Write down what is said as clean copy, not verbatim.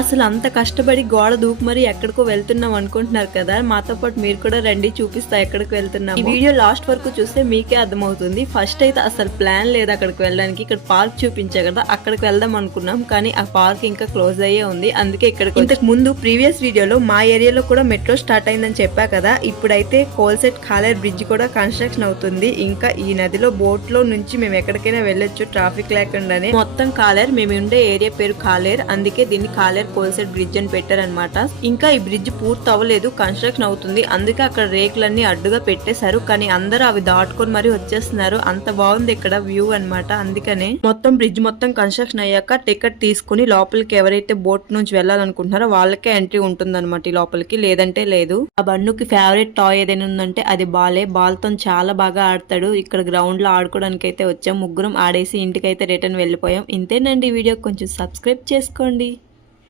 అసలు అంత కష్టపడి గోడ దూకు మరి ఎక్కడికో వెళ్తున్నాం అనుకుంటున్నారు కదా, మాతో పాటు మీరు కూడా రండి చూపిస్తా ఎక్కడికి వెళ్తున్నాం. ఈ వీడియో లాస్ట్ వరకు చూస్తే మీకే అర్థమవుతుంది. ఫస్ట్ అయితే అసలు ప్లాన్ లేదు అక్కడికి వెళ్ళడానికి. ఇక్కడ పార్క్ చూపించా కదా, అక్కడికి వెళ్దాం అనుకున్నాం కానీ ఆ పార్క్ ఇంకా క్లోజ్ అయ్యే ఉంది. అందుకే ఇక్కడికి ఇంతకు ముందు ప్రీవియస్ వీడియోలో మా ఏరియాలో కూడా మెట్రో స్టార్ట్ అయిందని చెప్పా కదా, ఇప్పుడైతే కోల్సెట్ కాలేర్ బ్రిడ్జ్ కూడా కన్స్ట్రక్షన్ అవుతుంది. ఇంకా ఈ నదిలో బోట్ లో నుంచి మేము ఎక్కడికైనా వెళ్ళొచ్చు ట్రాఫిక్ లేకుండానే. మొత్తం కాలేర్, మేము ఉండే ఏరియా పేరు కాలేర్, అందుకే దీన్ని కాలేర్ కోల్సెట్ బ్రిడ్జ్ అని పెట్టారనమాట. ఇంకా ఈ బ్రిడ్జ్ పూర్తి అవ్వలేదు, కన్స్ట్రక్షన్ అవుతుంది. అందుకే అక్కడ రేకులన్నీ అడ్డుగా పెట్టేశారు, కానీ అందరూ అవి దాటుకొని మరి వచ్చేస్తున్నారు. అంత బాగుంది ఇక్కడ వ్యూ అన్నమాట. అందుకనే మొత్తం బ్రిడ్జ్ మొత్తం కన్స్ట్రక్షన్ అయ్యాక టికెట్ తీసుకుని లోపలికి ఎవరైతే బోట్ నుంచి వెళ్ళాలనుకుంటున్నారో వాళ్ళకే ఎంట్రీ ఉంటుందన్నమాట ఈ లోపలికి, లేదంటే లేదు. ఆ బన్నుకి ఫేవరెట్ టాయ్ ఏదైనా ఉందంటే అది బాలే. బాల్ తో చాలా బాగా ఆడతాడు. ఇక్కడ గ్రౌండ్ లో ఆడుకోవడానికి అయితే వచ్చాం. ముగ్గురం ఆడేసి ఇంటికైతే రిటర్న్ వెళ్ళిపోయాం. ఇంతేనండి వీడియో. కొంచెం సబ్స్క్రైబ్ చేసుకోండి.